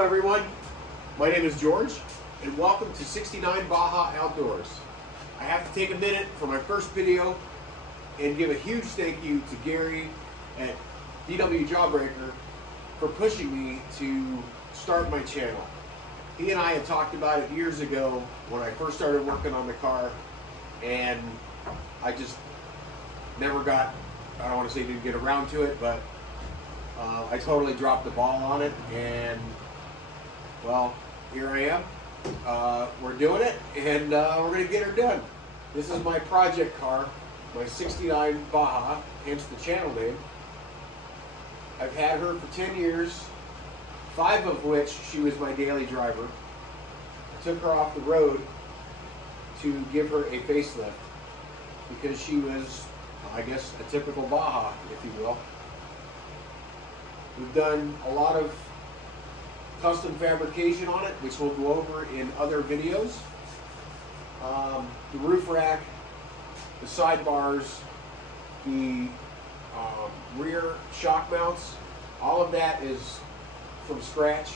Hello everyone, my name is George and welcome to 69 Baja Outdoors. I have to take a minute for my first video and give a huge thank you to Gary at VW Jawbreaker for pushing me to start my channel. He and I had talked about it years ago when I first started working on the car, and I just never got, I don't want to say didn't get around to it, but I totally dropped the ball on it, and well, here I am. We're doing it, and we're going to get her done. This is my project car, my 69 Baja, hence the channel name. I've had her for 10 years, 5 of which she was my daily driver. I took her off the road to give her a facelift because she was, I guess, a typical Baja, if you will. We've done a lot of custom fabrication on it, which we'll go over in other videos. The roof rack, the sidebars, the rear shock mounts, all of that is from scratch,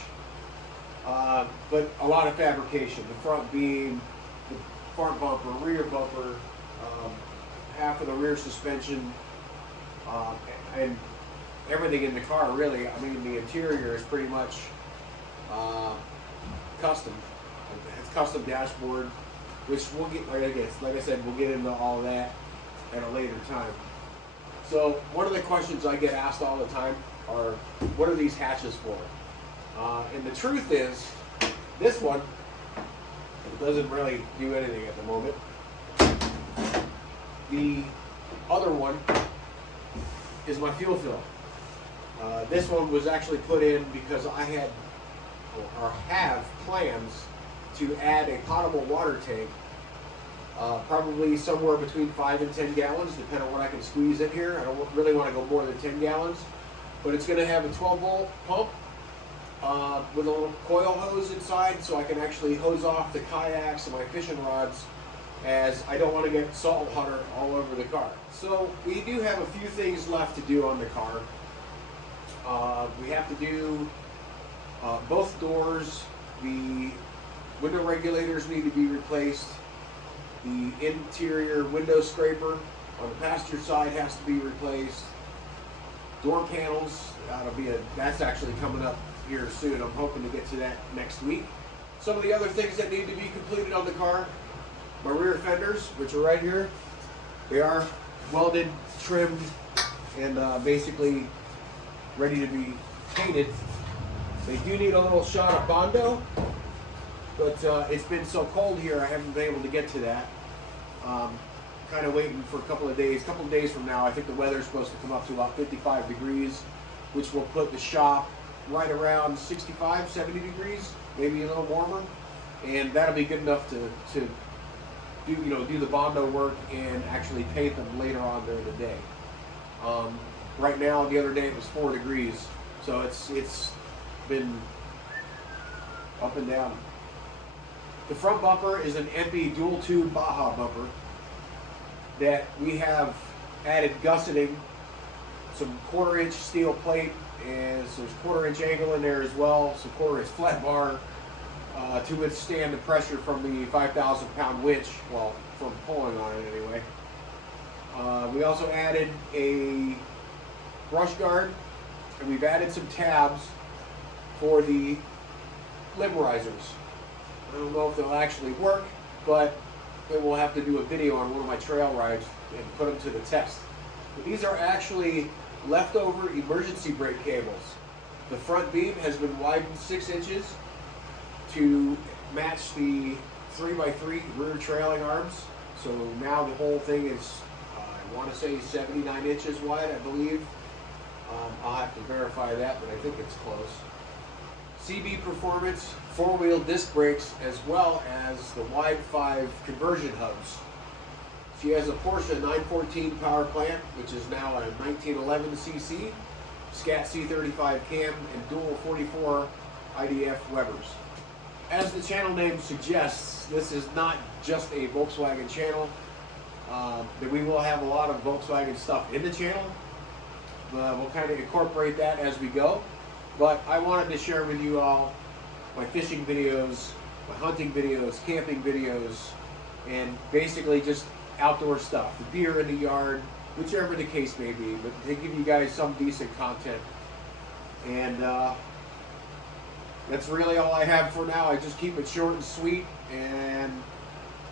but a lot of fabrication. The front beam, the front bumper, rear bumper, half of the rear suspension, and everything in the car, really. I mean, the interior is pretty much custom. It's custom dashboard, which we'll get, like I said, we'll get into all of that at a later time. So one of the questions I get asked all the time are, what are these hatches for? And the truth is, this one doesn't really do anything at the moment. The other one is my fuel fill. This one was actually put in because I had or have plans to add a potable water tank, probably somewhere between 5 and 10 gallons, depending on what I can squeeze in here. I don't really want to go more than 10 gallons, but it's going to have a 12-volt pump with a little coil hose inside, so I can actually hose off the kayaks and my fishing rods, as I don't want to get salt water all over the car. So we do have a few things left to do on the car. We have to do both doors. The window regulators need to be replaced. The interior window scraper on the passenger side has to be replaced. Door panels, that's actually coming up here soon. I'm hoping to get to that next week. Some of the other things that need to be completed on the car: my rear fenders, which are right here. They are welded, trimmed, and basically ready to be painted. They do need a little shot of Bondo, but it's been so cold here I haven't been able to get to that. Kind of waiting for a couple of days. A couple of days from now, I think the weather's supposed to come up to about 55 degrees, which will put the shop right around 65, 70 degrees, maybe a little warmer, and that'll be good enough to do the Bondo work and actually paint them later on during the day. Right now, the other day it was 4 degrees, so it's been up and down. The front bumper is an Epi dual tube Baja bumper that we have added gusseting, some 1/4-inch steel plate, and some 1/4-inch angle in there as well, some 1/4-inch flat bar to withstand the pressure from the 5,000-pound winch, well, from pulling on it anyway. We also added a brush guard, and we've added some tabs for the limb risers. I don't know if they'll actually work, but then we'll have to do a video on one of my trail rides and put them to the test. But these are actually leftover emergency brake cables. The front beam has been widened 6 inches to match the 3x3 rear trailing arms. So now the whole thing is, I want to say 79 inches wide, I believe. I'll have to verify that, but I think it's close. CB Performance 4-wheel disc brakes, as well as the Wide 5 conversion hubs. She has a Porsche 914 power plant, which is now a 1911cc, Scat C35 cam, and dual 44 IDF Webers. As the channel name suggests, this is not just a Volkswagen channel. That we will have a lot of Volkswagen stuff in the channel. We'll kind of incorporate that as we go. But I wanted to share with you all my fishing videos, my hunting videos, camping videos, and basically just outdoor stuff, the deer in the yard, whichever the case may be, but to give you guys some decent content. And that's really all I have for now. I just keep it short and sweet, and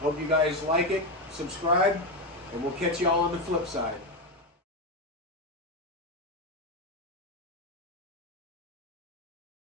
hope you guys like it. Subscribe, and we'll catch you all on the flip side.